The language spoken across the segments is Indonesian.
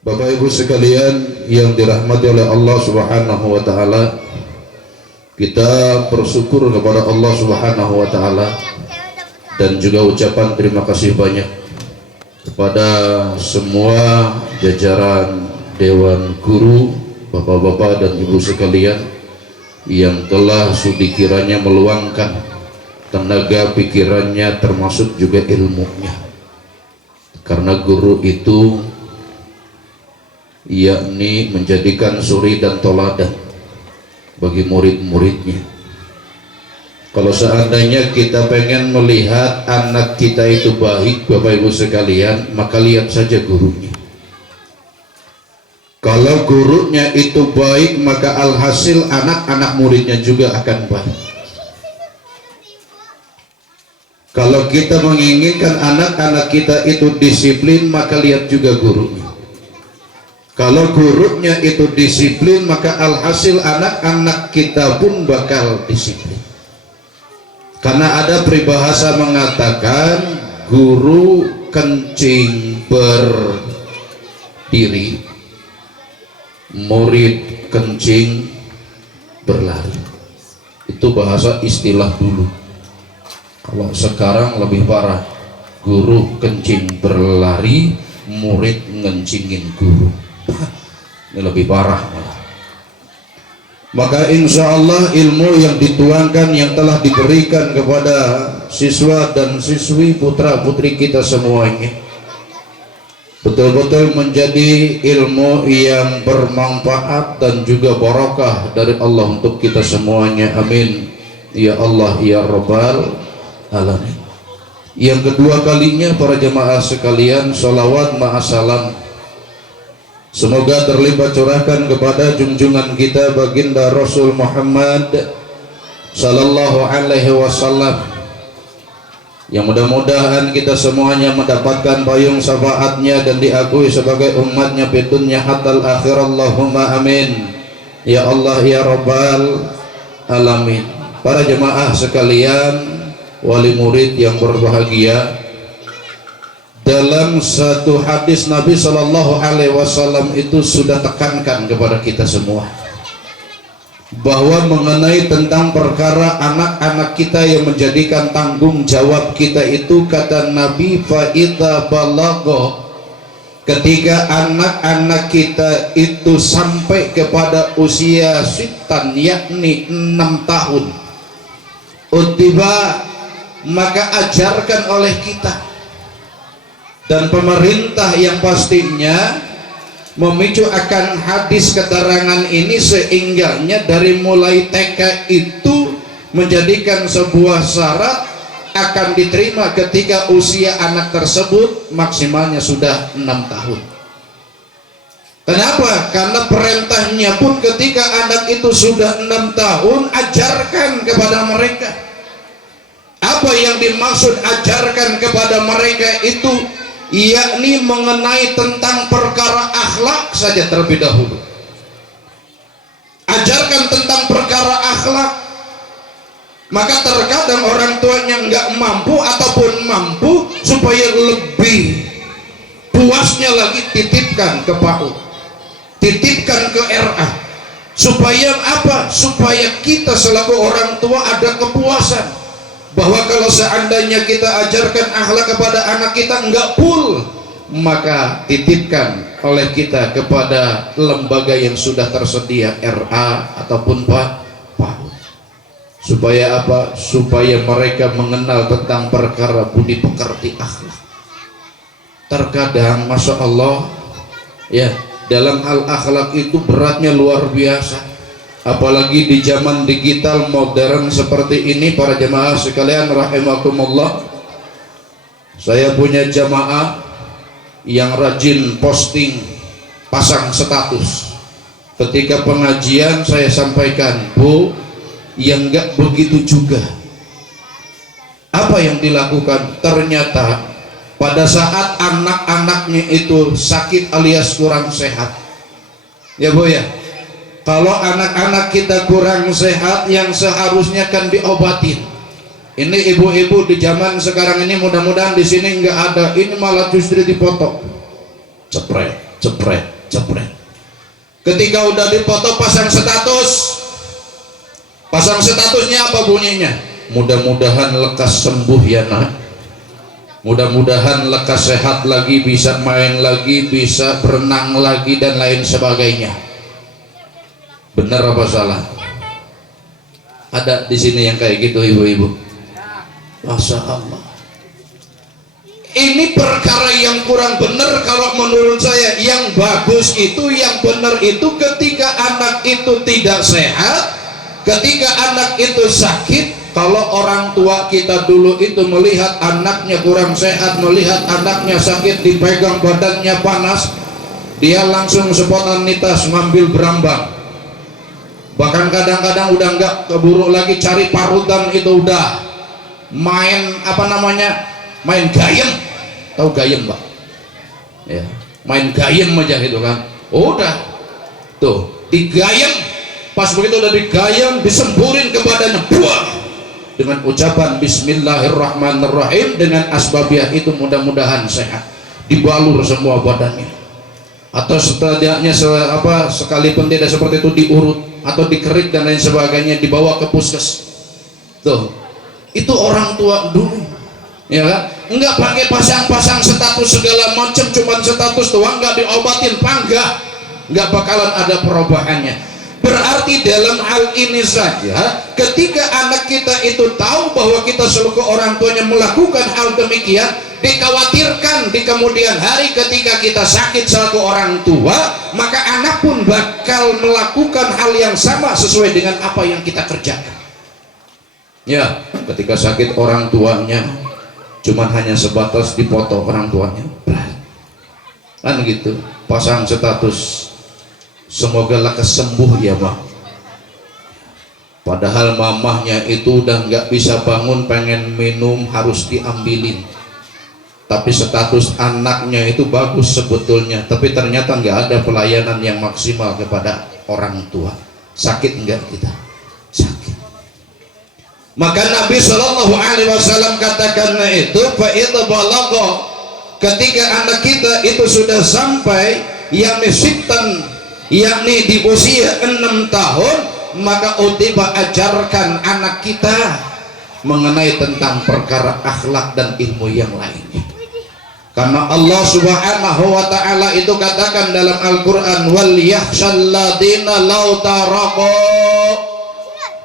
Bapak Ibu sekalian yang dirahmati oleh Allah Subhanahu wa taala, kita bersyukur kepada Allah Subhanahu wa taala dan juga ucapan terima kasih banyak kepada semua jajaran Dewan Guru, Bapak-bapak dan Ibu sekalian yang telah sudi kiranya meluangkan tenaga pikirannya termasuk juga ilmunya, karena guru itu yakni menjadikan suri dan toladan bagi murid-muridnya. Kalau seandainya kita pengen melihat anak kita itu baik, Bapak Ibu sekalian, maka lihat saja gurunya. Kalau gurunya itu baik, maka alhasil anak-anak muridnya juga akan baik. Kalau kita menginginkan anak-anak kita itu disiplin, maka lihat juga gurunya. Kalau gurunya itu disiplin, maka alhasil anak-anak kita pun bakal disiplin. Karena ada peribahasa mengatakan guru kencing berdiri, murid kencing berlari. Itu bahasa istilah dulu. Kalau sekarang lebih parah, guru kencing berlari, murid ngencingin guru. Ini lebih parah. Maka insya Allah ilmu yang dituangkan, yang telah diberikan kepada siswa dan siswi putra putri kita semuanya, betul-betul menjadi ilmu yang bermanfaat dan juga barakah dari Allah untuk kita semuanya. Amin ya Allah ya Rabbal Alamin. Yang kedua kalinya, para jemaah sekalian, salawat ma'asalam semoga terlimpah curahkan kepada junjungan kita baginda Rasul Muhammad sallallahu alaihi wasallam, yang mudah-mudahan kita semuanya mendapatkan payung syafaatnya dan diakui sebagai umatnya di dunia hatta akhir. Allahumma amin ya Allah ya Rabbal Alamin. Para jemaah sekalian, wali murid yang berbahagia, dalam satu hadis Nabi Shallallahu Alaihi Wasallam itu sudah tekankan kepada kita semua bahwa mengenai tentang perkara anak-anak kita yang menjadikan tanggung jawab kita itu, kata Nabi, fa'idha balagha, ketika anak-anak kita itu sampai kepada usia sitan, yakni 6 tahun, utiba, maka ajarkan oleh kita dan pemerintah yang pastinya memicu akan hadis keterangan ini, sehingganya dari mulai TK itu menjadikan sebuah syarat akan diterima ketika usia anak tersebut maksimalnya sudah 6 tahun. Kenapa? Karena perintahnya pun ketika anak itu sudah 6 tahun, ajarkan kepada mereka. Apa yang dimaksud ajarkan kepada mereka itu? Yakni mengenai tentang perkara akhlak saja terlebih dahulu. Ajarkan tentang perkara akhlak. Maka terkadang orang tuanya nggak mampu ataupun mampu, supaya lebih puasnya lagi titipkan ke PAUD, titipkan ke RA, supaya apa? Supaya kita selaku orang tua ada kepuasan bahwa kalau seandainya kita ajarkan akhlak kepada anak kita enggak full, maka titipkan oleh kita kepada lembaga yang sudah tersedia, RA ataupun PAUD. Supaya apa? Supaya mereka mengenal tentang perkara budi pekerti akhlak. Terkadang Masya Allah ya, dalam hal akhlak itu beratnya luar biasa. Apalagi di zaman digital modern seperti ini, para jemaah sekalian rahimakumullah. Saya punya jemaah yang rajin posting, pasang status. Ketika pengajian saya sampaikan, Bu, yang enggak begitu juga. Apa yang dilakukan? Ternyata pada saat anak-anaknya itu sakit alias kurang sehat, ya Bu ya, kalau anak-anak kita kurang sehat, yang seharusnya kan diobatin. Ini ibu-ibu di zaman sekarang ini, mudah-mudahan di sini nggak ada, ini malah justru dipotong. cepret, cepret, cepret. Ketika udah dipoto pasang status. Pasang statusnya apa bunyinya? Mudah-mudahan lekas sembuh ya nak. Mudah-mudahan lekas sehat lagi, bisa main lagi, bisa berenang lagi dan lain sebagainya. Benar apa salah? Ada di sini yang kayak gitu ibu-ibu? Masya Allah. Ini perkara yang kurang benar kalau menurut saya. Yang bagus itu, yang benar itu ketika anak itu tidak sehat, ketika anak itu sakit. Kalau orang tua kita dulu itu melihat anaknya kurang sehat, melihat anaknya sakit, dipegang badannya panas, dia langsung spontanitas ngambil berambang. Bahkan kadang-kadang udah nggak keburu lagi cari parutan, itu udah main apa namanya, main gayem. Tahu gayem Pak? Ya, main gayem aja gitu kan. Udah tuh digayem, pas begitu udah digayem, disemburin ke badannya, buang dengan ucapan Bismillahirrahmanirrahim, dengan asbabiah itu mudah-mudahan sehat, dibalur semua badannya. Atau setidaknya sekalipun tidak seperti itu, diurut atau dikerik dan lain sebagainya, dibawa ke puskes. Tuh, itu orang tua dulu, ya kan? Enggak pakai pasang-pasang status segala macam, cuman status doang, nggak diobatin, panggah, nggak bakalan ada perubahannya. Berarti dalam hal ini saja, ketika anak kita itu tahu bahwa kita selaku orang tuanya melakukan hal demikian, dikhawatirkan di kemudian hari ketika kita sakit selaku orang tua, maka anak pun bakal melakukan hal yang sama sesuai dengan apa yang kita kerjakan. Ya, ketika sakit orang tuanya cuman hanya sebatas dipoto orang tuanya, kan gitu, pasang status semoga lekas sembuh ya Mak. Padahal mamahnya itu udah nggak bisa bangun, pengen minum harus diambilin. Tapi status anaknya itu bagus sebetulnya, tapi ternyata nggak ada pelayanan yang maksimal kepada orang tua. Sakit enggak kita? Sakit. Maka Nabi Shallallahu Alaihi Wasallam katakan itu, fa'idha balagha, ketika anak kita itu sudah sampai yakni sitan, yakni di usia 6 tahun, maka utiba ajarkan anak kita mengenai tentang perkara akhlak dan ilmu yang lainnya. Karena Allah Subhanahu wa ta'ala itu katakan dalam Al-Quran, wal yakhshal ladina law taraku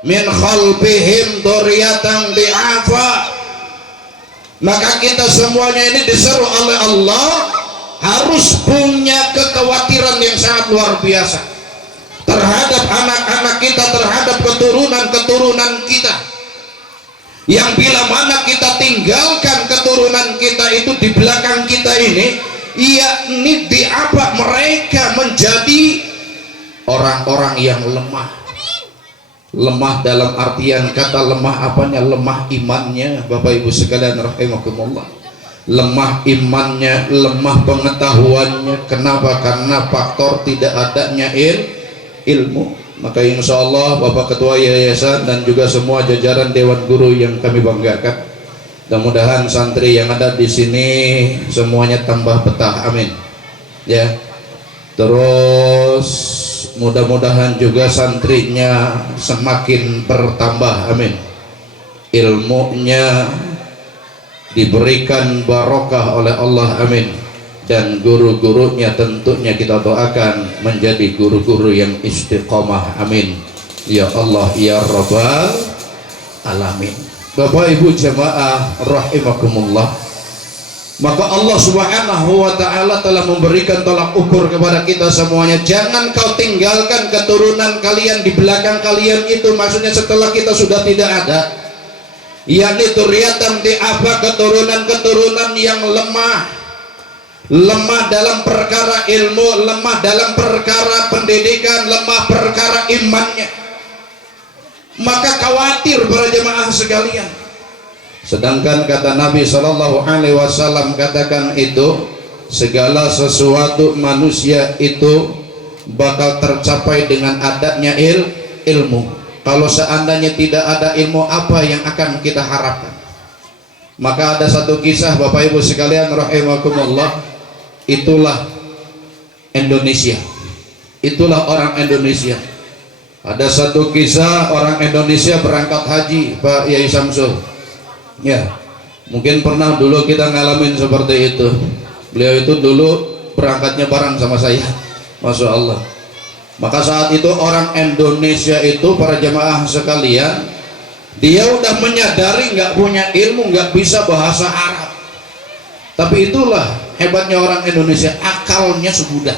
min khalfihim dzurriyyatan di'afa. Maka kita semuanya ini diseru oleh Allah harus punya kekhawatiran yang sangat luar biasa terhadap anak-anak kita, terhadap keturunan-keturunan kita, yang bila mana kita tinggalkan keturunan kita itu di belakang kita ini, yakni diapa mereka menjadi orang-orang yang lemah. Lemah dalam artian kata lemah apanya? Lemah imannya, Bapak Ibu sekalian rahimakumullah. Lemah imannya, lemah pengetahuannya. Kenapa? Karena faktor tidak adanya ilmu. Maka insya Allah Bapak Ketua Yayasan dan juga semua jajaran Dewan Guru yang kami banggakan, mudah-mudahan santri yang ada di sini semuanya tambah betah, amin. Ya, terus mudah-mudahan juga santrinya semakin bertambah, amin. Ilmunya diberikan barokah oleh Allah, amin. Dan guru-gurunya tentunya kita doakan menjadi guru-guru yang istiqomah, amin ya Allah ya Rabbal alamin. Bapak Ibu jamaah rahimakumullah, maka Allah Subhanahu wa ta'ala telah memberikan tolak ukur kepada kita semuanya. Jangan kau tinggalkan keturunan kalian di belakang kalian itu, maksudnya setelah kita sudah tidak ada, yakni dzurriyyatan di'afa, keturunan-keturunan yang lemah dalam perkara ilmu, lemah dalam perkara pendidikan, lemah perkara imannya. Maka khawatir para jemaah sekalian. Sedangkan kata Nabi Shallallahu Alaihi Wasallam katakan itu, segala sesuatu manusia itu bakal tercapai dengan adanya ilmu. Kalau seandainya tidak ada ilmu, apa yang akan kita harapkan? Maka ada satu kisah Bapak Ibu sekalian rahimakumullah. Itulah Indonesia. Itulah orang Indonesia. Ada satu kisah orang Indonesia berangkat haji, Pak Yai Samsul. Ya, mungkin pernah dulu kita ngalamin seperti itu. Beliau itu dulu berangkatnya bareng sama saya, Masya Allah. Maka saat itu orang Indonesia itu, para jemaah sekalian, dia udah menyadari nggak punya ilmu, nggak bisa bahasa Arab. Tapi itulah hebatnya orang Indonesia, akalnya sebudak.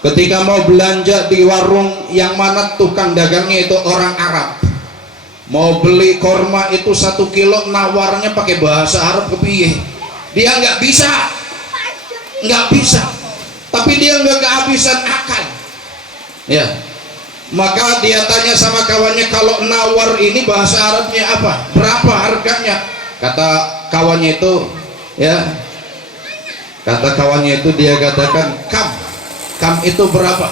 Ketika mau belanja di warung yang mana tukang dagangnya itu orang Arab, mau beli korma itu 1 kilo, nawarnya pakai bahasa Arab kepiye, dia nggak bisa, tapi dia nggak kehabisan akal. Ya, maka dia tanya sama kawannya, kalau nawar ini bahasa Arabnya apa, berapa harganya? Kata kawannya itu, ya, dia katakan kam itu berapa?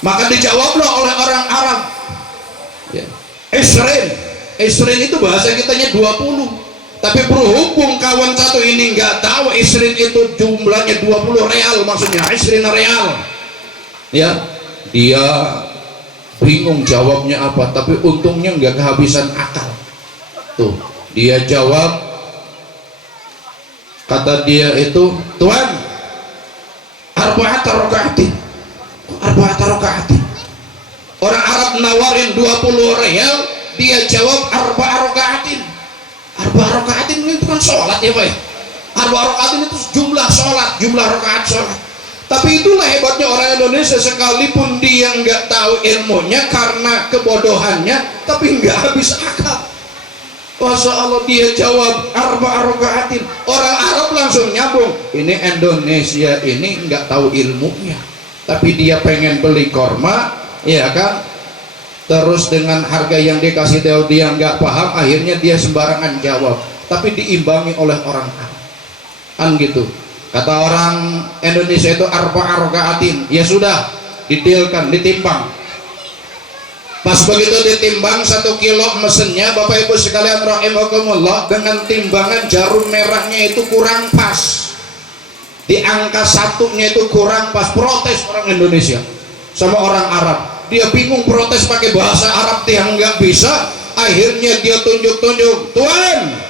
Maka dijawablah oleh orang Arab, ya, Isrin itu bahasa kitanya 20. Tapi berhubung kawan satu ini nggak tahu Isrin itu jumlahnya 20 real, maksudnya Isrin real, ya, dia bingung jawabnya apa. Tapi untungnya nggak kehabisan akal. Tuh, dia jawab, kata dia itu, Tuan, arba'at raka'atin. Orang Arab nawarin 20 real, dia jawab arba'at raka'atin. Arba'at raka'atin itu kan sholat ya Pak ya. Arba'at raka'atin itu jumlah sholat, jumlah rakaat sholat. Tapi itulah hebatnya orang Indonesia, sekalipun dia nggak tahu ilmunya karena kebodohannya, tapi nggak habis akal. Masya Allah, dia jawab arba'at raka'atin. Orang Arab langsung nyambung, ini Indonesia ini nggak tahu ilmunya, tapi dia pengen beli korma, ya kan, terus dengan harga yang dikasih tahu dia nggak paham, akhirnya dia sembarangan jawab, tapi diimbangi oleh orang Arab, kan gitu. Kata orang Indonesia itu arba'at raka'atin, ya sudah, ditimbang. Pas begitu ditimbang 1 kilo mesennya, Bapak Ibu sekalian rahimakumullah, dengan timbangan jarum merahnya itu kurang pas, di angka 1-nya itu kurang pas. Protes orang Indonesia sama orang Arab, dia bingung protes pakai bahasa Arab yang nggak bisa. Akhirnya dia tunjuk-tunjuk, Tuan,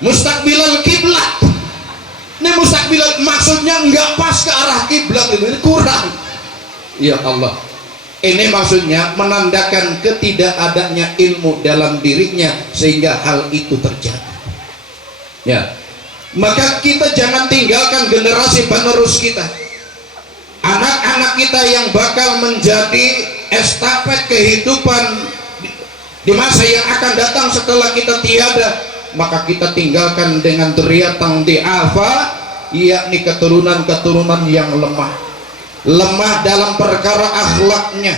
mustaqbilal kiblat. Ini mustaqbilal maksudnya nggak pas ke arah kiblat, ini kurang. Ya Allah, ini maksudnya menandakan ketidakadanya ilmu dalam dirinya sehingga hal itu terjadi. Ya, maka kita jangan tinggalkan generasi penerus kita, anak-anak kita yang bakal menjadi estafet kehidupan di masa yang akan datang setelah kita tiada. Maka kita tinggalkan dengan dzurriyyatan di'afa, yakni keturunan-keturunan yang lemah dalam perkara akhlaknya,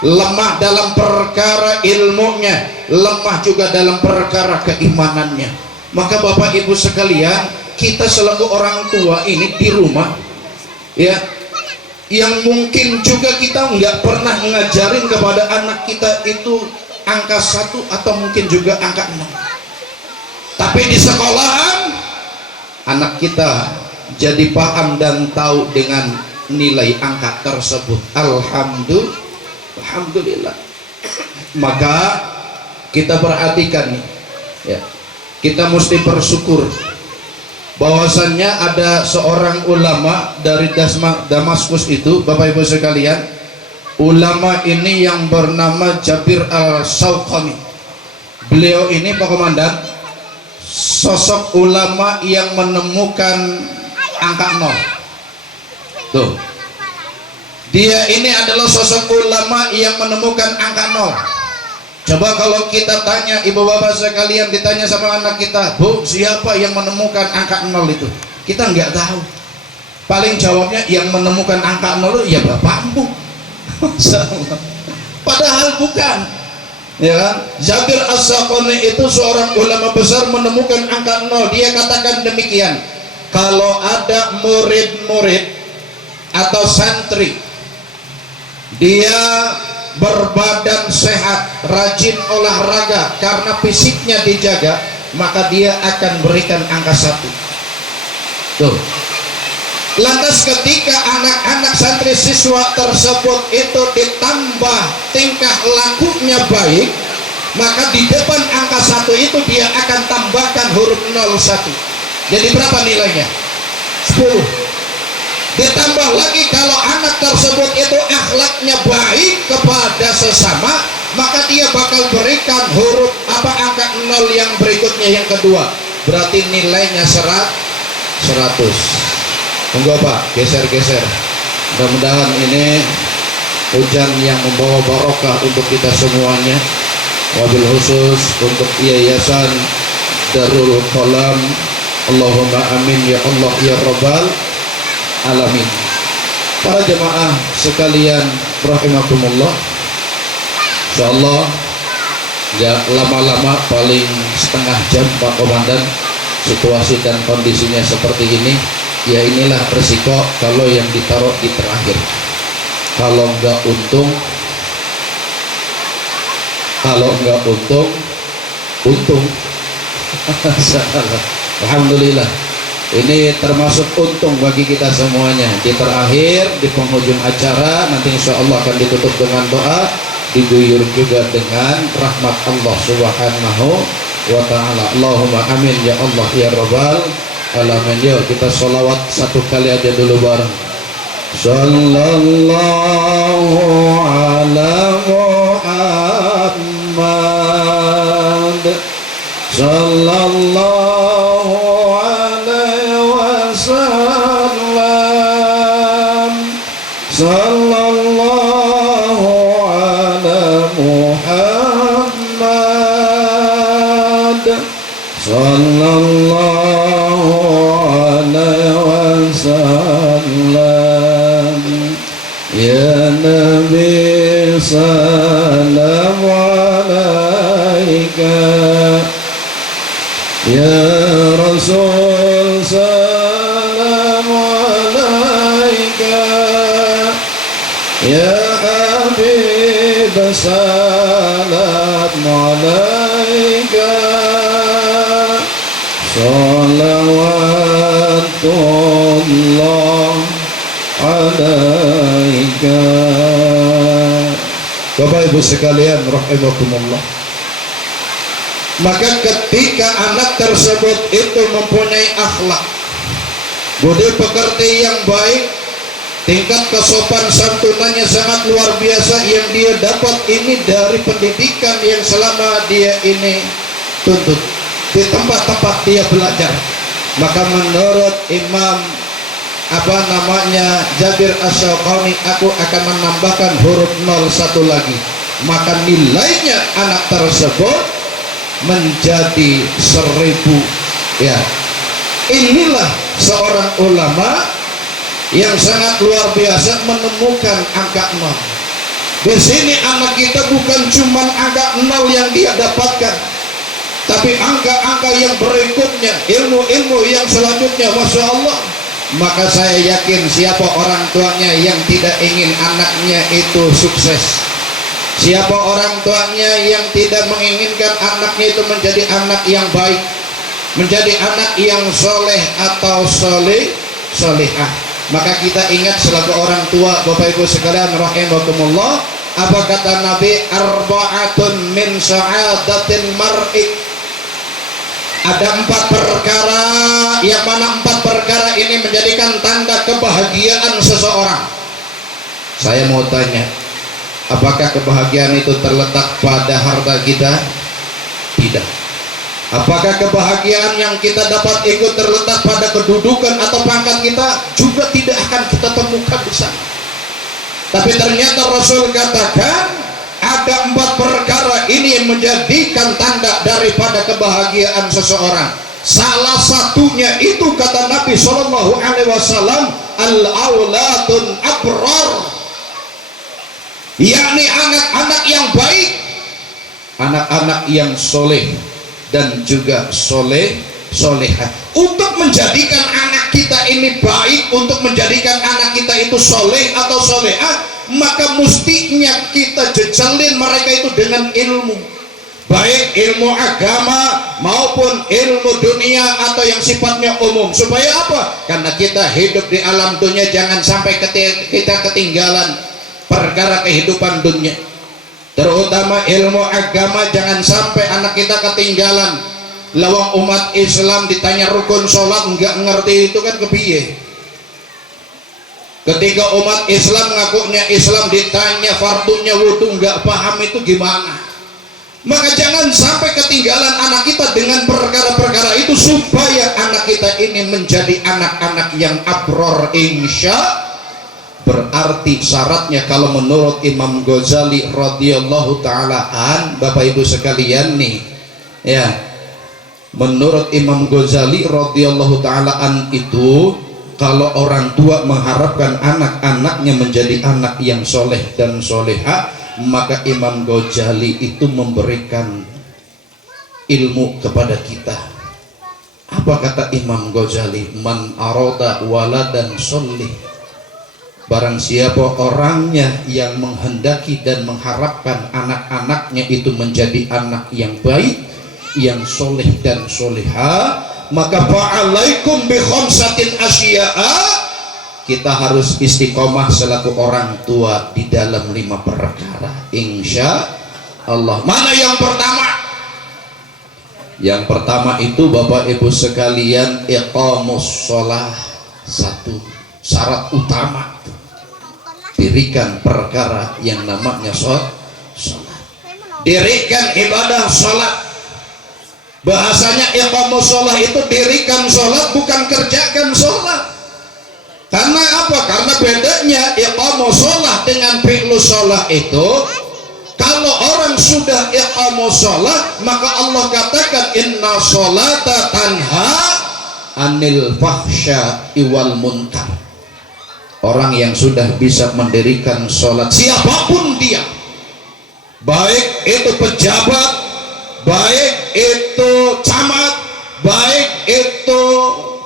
lemah dalam perkara ilmunya, lemah juga dalam perkara keimanannya. Maka Bapak Ibu sekalian, kita selaku orang tua ini di rumah, ya, yang mungkin juga kita nggak pernah ngajarin kepada anak kita itu angka 1 atau mungkin juga angka 6, tapi di sekolahan anak kita jadi paham dan tahu dengan nilai angka tersebut. Alhamdulillah. Maka kita perhatikan nih, ya, kita mesti bersyukur bahwasannya ada seorang ulama dari Damaskus itu, Bapak Ibu sekalian. Ulama ini yang bernama Jabir Al-Shawqani. Beliau ini Pak Komandan, sosok ulama yang menemukan angka 0. Tuh, dia ini adalah sosok ulama yang menemukan angka 0. Coba kalau kita tanya, ibu bapak sekalian, ditanya sama anak kita, Bu, siapa yang menemukan angka 0 itu? Kita nggak tahu. Paling jawabnya yang menemukan angka 0 ya bapakmu. Padahal bukan, ya kan? Jabir As-Shawqani itu seorang ulama besar menemukan angka 0. Dia katakan demikian, kalau ada murid-murid atau santri, dia berbadan sehat, rajin olahraga karena fisiknya dijaga, maka dia akan berikan angka 1. Tuh, Lantas ketika anak-anak santri siswa tersebut itu ditambah tingkah lakunya baik, maka di depan angka 1 itu dia akan tambahkan huruf 01. Jadi berapa nilainya? 10. Ditambah lagi kalau anak tersebut itu akhlaknya baik kepada sesama, maka dia bakal berikan huruf angka 0 yang berikutnya, yang kedua. Berarti nilainya 100. Monggo Pak, geser-geser. Mudah-mudahan ini hujan yang membawa barokah untuk kita semuanya. Wabil khusus untuk Yayasan Darul Qalam. Allahumma amin ya Allah ya Rabbal alamin. Para jemaah sekalian rahimakumullah, insyaallah ya lama-lama, paling setengah jam Pak Komandan. Situasi dan kondisinya seperti ini, ya inilah resiko kalau yang ditaruh di terakhir. Kalau nggak untung, untung. Alhamdulillah, ini termasuk untung bagi kita semuanya. Di terakhir, di penghujung acara nanti insya Allah akan ditutup dengan doa, diguyur juga dengan rahmat Allah Subhanahu wa ta'ala. Allahumma amin ya Allah ya Rabbal alamin. Yuk kita sholawat satu kali aja dulu bareng. Sallallahu ala Muhammad, sallallahu alaihi wasallam, sallallahu ala Muhammad, sallallahu alaihi wasallam. Ya Nabi salam alaika, ya Rasul salam alaika, ya Habib salam alaika, salawatullah alaika. Bapak Ibu sekalian rahimakumullah, maka ketika anak tersebut itu mempunyai akhlak, budi pekerti yang baik, tingkat kesopan santunannya sangat luar biasa yang dia dapat ini dari pendidikan yang selama dia ini tuntut di tempat-tempat dia belajar, maka menurut Imam Jabir Asy-Syaqani, aku akan menambahkan huruf 01 lagi, maka nilainya anak tersebut menjadi 1000. Ya, inilah seorang ulama yang sangat luar biasa menemukan angka 0. Di sini anak kita bukan cuma angka 0 yang dia dapatkan, tapi angka-angka yang berikutnya, ilmu-ilmu yang selanjutnya, masya Allah. Maka saya yakin siapa orang tuanya yang tidak ingin anaknya itu sukses, siapa orang tuanya yang tidak menginginkan anaknya itu menjadi anak yang baik, menjadi anak yang soleh atau solehah, maka kita ingat selaku orang tua, Bapak Ibu sekalian rahimakumullah, apa kata Nabi? Arba'atun min sa'adatil mar'i. Ada 4 perkara, yang mana 4 perkara ini menjadikan tanda kebahagiaan seseorang. Saya mau tanya, apakah kebahagiaan itu terletak pada harta kita? Tidak. Apakah kebahagiaan yang kita dapat ikut terletak pada kedudukan atau pangkat kita? Juga tidak akan kita temukan di sana. Tapi ternyata Rasul katakan ada 4 perkara ini yang menjadikan tanda daripada kebahagiaan seseorang. Salah satunya itu kata Nabi Shallallahu Alaihi Wasallam, al-auladun abrar, yakni anak-anak yang baik, anak-anak yang soleh dan juga solehah. Untuk menjadikan anak kita ini baik, untuk menjadikan anak kita itu soleh atau solehah, maka mestinya kita jejalin mereka itu dengan ilmu, baik ilmu agama maupun ilmu dunia atau yang sifatnya umum. Supaya apa? Karena kita hidup di alam dunia, jangan sampai kita ketinggalan perkara kehidupan dunia, terutama ilmu agama. Jangan sampai anak kita ketinggalan. Lawang umat Islam ditanya rukun sholat nggak ngerti, itu kan kepiye. Ketika umat Islam ngakunya Islam ditanya fardunya wudhu nggak paham, itu gimana? Maka jangan sampai ketinggalan anak kita dengan perkara-perkara itu, supaya anak kita ini menjadi anak-anak yang abror. Insya berarti syaratnya kalau menurut Imam Ghazali radhiyallahu taala an, Bapak Ibu sekalian nih ya, menurut Imam Ghazali radhiyallahu taala an itu, kalau orang tua mengharapkan anak-anaknya menjadi anak yang soleh dan soleha, maka Imam Ghazali itu memberikan ilmu kepada kita. Apa kata Imam Ghazali? Man arada waladan sholih, barang siapa orangnya yang menghendaki dan mengharapkan anak-anaknya itu menjadi anak yang baik, yang soleh dan soleha, maka fa'alaikum bi khamsatin asya'a, kita harus istiqomah selaku orang tua di dalam 5 perkara, insya Allah. Mana yang pertama? Yang pertama itu Bapak Ibu sekalian, iqamus sholah. Satu syarat utama, dirikan perkara yang namanya sholat, dirikan ibadah sholat. Bahasanya iqamus sholah itu dirikan sholat, bukan kerjakan sholat. Karena apa? Karena bedanya iqamus sholah dengan fi'lus sholah itu, kalau orang sudah iqamus sholah, maka Allah katakan inna sholata tanha anil fahsya'i wal munkar. Orang yang sudah bisa mendirikan sholat, siapapun dia, baik itu pejabat, baik itu camat, baik itu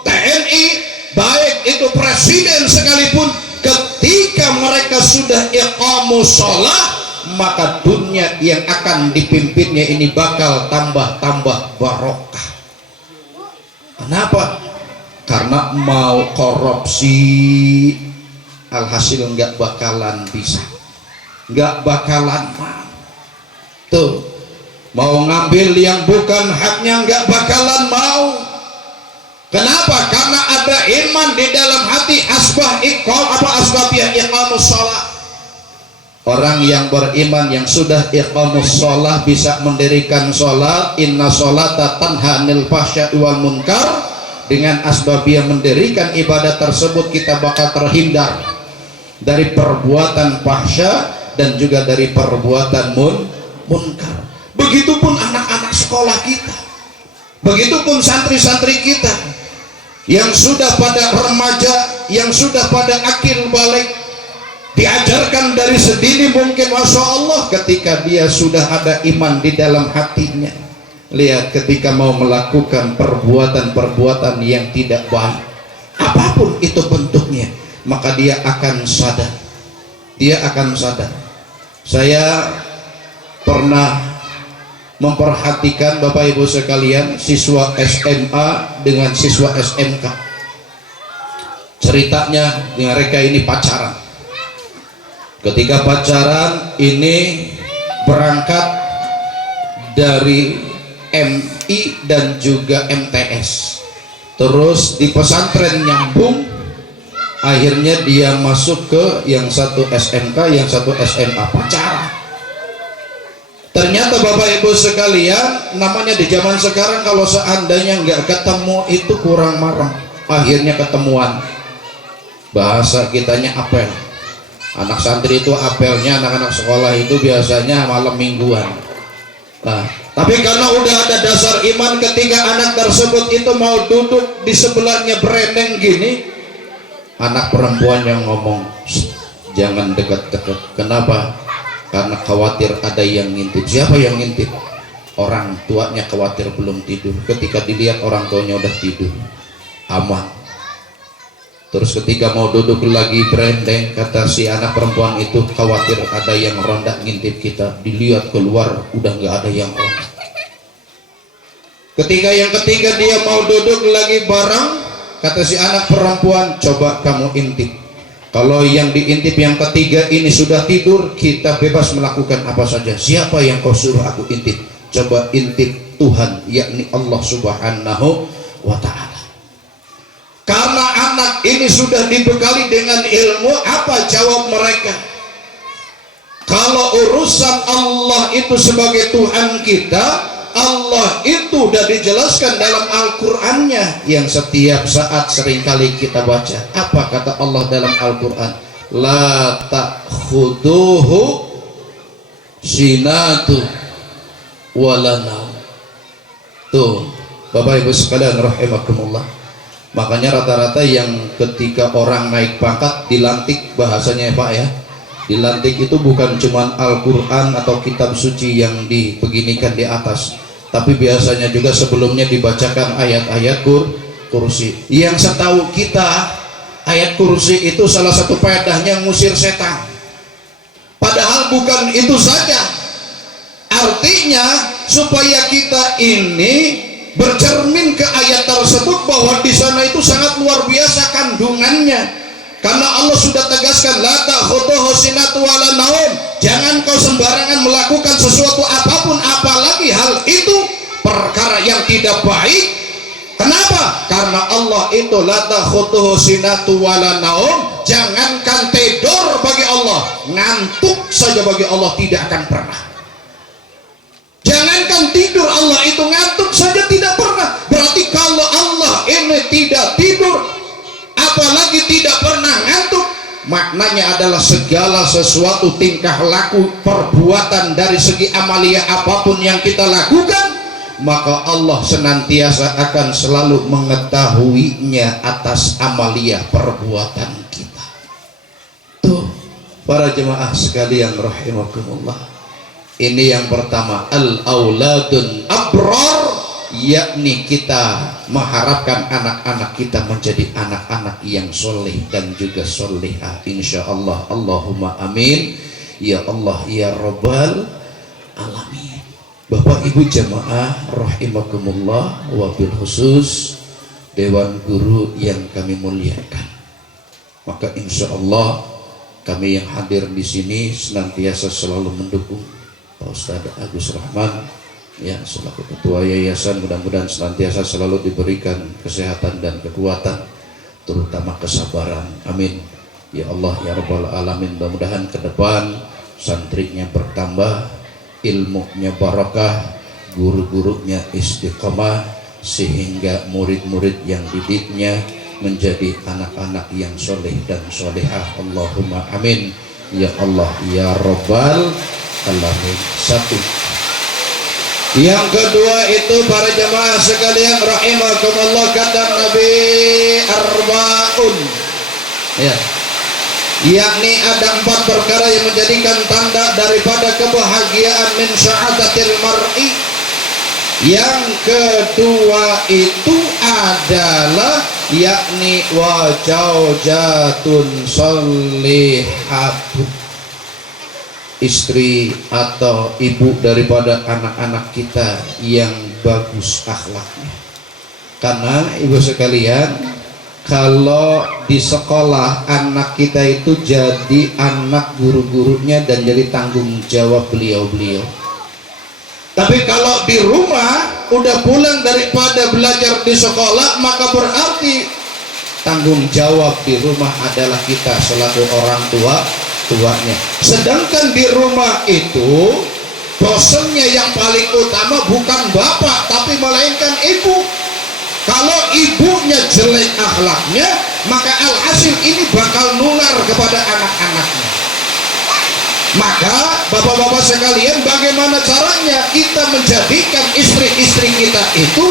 TNI, baik itu presiden sekalipun, ketika mereka sudah iqamus sholah, maka dunia yang akan dipimpinnya ini bakal tambah-tambah barokah. Kenapa? Karena mau korupsi, alhasil nggak bakalan bisa, nggak bakalan mau. Tuh, mau ngambil yang bukan haknya nggak bakalan mau. Kenapa? Karena ada iman di dalam hati, asbabiyah iqamus sholah. Orang yang beriman yang sudah iqamus sholah bisa mendirikan sholat, inna sholata tanha anil fahsya'i wal munkar. Dengan asbabiyah mendirikan ibadah tersebut, kita bakal terhindar dari perbuatan fahsya dan juga dari perbuatan munkar. Begitupun anak-anak sekolah kita, begitupun santri-santri kita yang sudah pada remaja, yang sudah pada akil balik, diajarkan dari sedini mungkin, masya Allah, ketika dia sudah ada iman di dalam hatinya. Lihat, ketika mau melakukan perbuatan-perbuatan yang tidak baik, apapun itu bentuknya, maka dia akan sadar. Dia akan sadar. Saya pernah memperhatikan Bapak Ibu sekalian, siswa SMA dengan siswa SMK. Ceritanya mereka ini pacaran. Ketika pacaran ini berangkat dari MI dan juga MTS, terus di pesantren nyambung, akhirnya dia masuk ke yang satu SMK, yang satu SMA, pacaran. Ternyata Bapak Ibu sekalian, namanya di zaman sekarang kalau seandainya nggak ketemu itu kurang marah. Akhirnya ketemuan, bahasa kitanya apel. Anak santri itu apelnya, anak-anak sekolah itu biasanya malam mingguan. Nah, tapi karena udah ada dasar iman, ketika anak tersebut itu mau duduk di sebelahnya berendeng gini, anak perempuan yang ngomong, jangan dekat-dekat. Kenapa? Karena khawatir ada yang ngintip. Siapa yang ngintip? Orang tuanya khawatir belum tidur. Ketika dilihat orang tuanya udah tidur, aman. Terus ketika mau duduk lagi berendeng, kata si anak perempuan itu, khawatir ada yang ronda ngintip kita. Dilihat keluar, udah nggak ada yang ronda. Ketika yang ketiga dia mau duduk lagi bareng, kata si anak perempuan, coba kamu intip. Kalau yang diintip yang ketiga ini sudah tidur, kita bebas melakukan apa saja. Siapa yang kau suruh aku intip? Coba intip Tuhan, yakni Allah Subhanahu wa ta'ala. Karena anak ini sudah dibekali dengan ilmu, apa jawab mereka? Kalau urusan Allah itu sebagai Tuhan kita, Allah itu sudah dijelaskan dalam Al-Qur'annya yang setiap saat seringkali kita baca. Apa kata Allah dalam Al-Qur'an? La ta'khuduhu sinatu wala naum. Tuh, Bapak Ibu sekalian rahimakumullah. Makanya rata-rata yang ketika orang naik pangkat dilantik, bahasanya ya Pak ya, dilantik itu bukan cuma Al-Quran atau kitab suci yang dibeginikan di atas, tapi biasanya juga sebelumnya dibacakan ayat-ayat kursi. Yang setahu kita ayat kursi itu salah satu faedahnya ngusir setan. Padahal bukan itu saja. Artinya supaya kita ini bercermin ke ayat tersebut bahwa di sana itu sangat luar biasa kandungannya. Karena Allah sudah tegaskan, la ta'khudhuhu sinatun wala naum. Jangan kau sembarangan melakukan sesuatu apapun, apalagi hal itu perkara yang tidak baik. Kenapa? Karena Allah itu la ta'khudhuhu sinatun wala naum. Jangankan tidur bagi Allah, ngantuk saja bagi Allah tidak akan pernah. Jangankan tidur, Allah itu ngantuk saja tidak pernah. Berarti kalau Allah ini tidak tidur, apalagi tidak pernah ngantuk, maknanya adalah segala sesuatu tingkah laku perbuatan dari segi amalia apapun yang kita lakukan, maka Allah senantiasa akan selalu mengetahuinya atas amalia perbuatan kita. Tuh para jemaah sekalian rahimakumullah. Ini yang pertama, al-auladun abrar, yakni kita mengharapkan anak-anak kita menjadi anak-anak yang soleh dan juga solehah, insyaallah. Allahumma amin ya Allah ya Rabbal alamin. Bapak Ibu jamaah rahimakumullah, wabil khusus Dewan Guru yang kami muliakan, maka insyaallah kami yang hadir di sini senantiasa selalu mendukung Pak Ustadz Agus Rahman ya selaku ketua yayasan. Mudah-mudahan senantiasa selalu diberikan kesehatan dan kekuatan, terutama kesabaran, amin ya Allah ya Rabbal alamin. Mudah-mudahan ke depan santrinya bertambah, ilmunya barakah, guru-gurunya istiqamah, sehingga murid-murid yang didiknya menjadi anak-anak yang soleh dan solehah. Allahumma amin ya Allah ya Rabbal alamin. Satu. Yang kedua itu para jamaah sekalian rahimakumullah, kata Nabi arbaun ya, yakni ada 4 perkara yang menjadikan tanda daripada kebahagiaan min sa'adatil mar'i. Yang kedua itu adalah yakni wajaujatun sholihatu, istri atau ibu daripada anak-anak kita yang bagus akhlaknya. Karena ibu sekalian, kalau di sekolah anak kita itu jadi anak guru-gurunya dan jadi tanggung jawab beliau-beliau. Tapi kalau di rumah udah pulang daripada belajar di sekolah, maka berarti tanggung jawab di rumah adalah kita selaku orang tuanya. Sedangkan di rumah itu bosennya yang paling utama bukan bapak tapi melainkan ibu. Kalau ibunya jelek akhlaknya, maka alhasil ini bakal nular kepada anak-anaknya. Maka bapak-bapak sekalian, bagaimana caranya kita menjadikan istri-istri kita itu,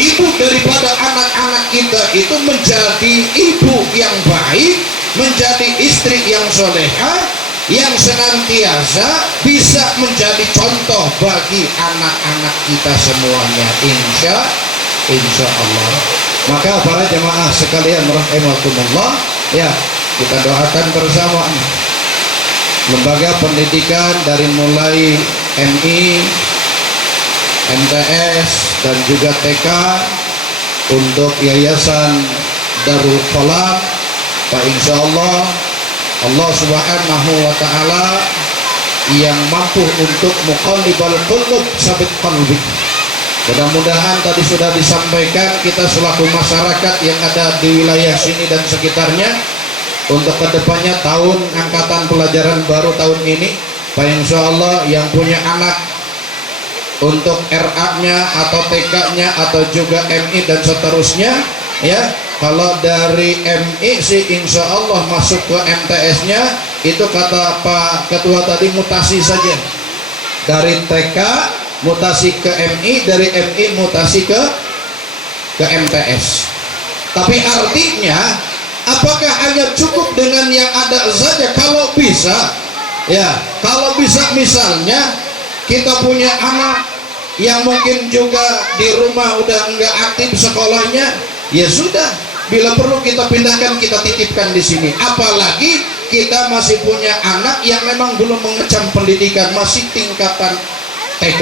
ibu daripada anak-anak kita itu menjadi ibu yang baik, menjadi istri yang solehah, yang senantiasa bisa menjadi contoh bagi anak-anak kita semuanya, insya Allah. Maka para jemaah sekalian rahimakumullah ya, kita doakan bersama lembaga pendidikan dari mulai MI, MTS dan juga TK, untuk Yayasan Darul Qalam. Pak, insya Allah Allah Subhanahu wa Ta'ala yang mampu untuk muqallibal qulub sabit qalbi. Mudah-mudahan tadi sudah disampaikan, kita selaku masyarakat yang ada di wilayah sini dan sekitarnya, untuk kedepannya tahun angkatan pelajaran baru tahun ini, Pak, insya Allah yang punya anak untuk RA-nya atau TK-nya atau juga MI dan seterusnya, ya, kalau dari MI sih insya Allah masuk ke MTS-nya, itu kata Pak Ketua tadi mutasi saja, dari TK mutasi ke MI, dari MI mutasi ke MTS. Tapi artinya apakah hanya cukup dengan yang ada saja? Kalau bisa, ya, kalau bisa misalnya kita punya anak yang mungkin juga di rumah udah enggak aktif sekolahnya, ya sudah, bila perlu kita pindahkan, kita titipkan di sini. Apalagi kita masih punya anak yang memang belum mengecam pendidikan, masih tingkatan TK,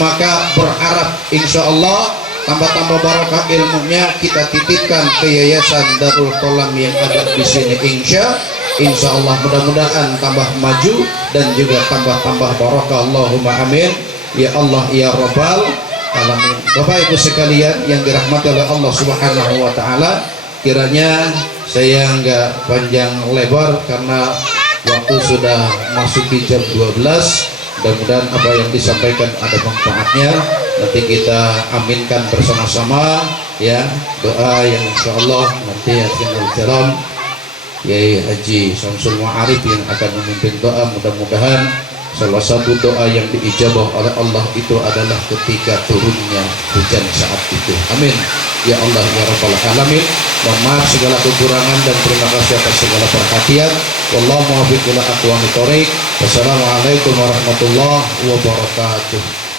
maka berharap insya Allah tambah-tambah barokah ilmunya, kita titipkan ke Yayasan Darul Qalam yang ada di sini. Insya Allah mudah-mudahan tambah maju dan juga tambah barokah. Allahumma amin ya Allah ya Rabbal alamin. Bapak Ibu sekalian yang dirahmati oleh Allah Subhanahu wa Ta'ala, kiranya saya enggak panjang lebar karena waktu sudah masuki jam 12. Mudah-mudahan apa yang disampaikan ada manfaatnya. Nanti kita aminkan bersama-sama, ya, doa yang insya Allah nanti akan jalan Kiai Haji Syamsul Ma'arif yang akan memimpin doa. Mudah-mudahan salah satu doa yang diijabah oleh Allah itu adalah ketika turunnya hujan saat itu. Amin ya Allah ya Rabbal alamin. Mohon maaf segala kekurangan dan terima kasih atas segala perhatian. Wallahu muwaffiq ila aqwamit thoriq. Wassalamualaikum warahmatullahi wabarakatuh.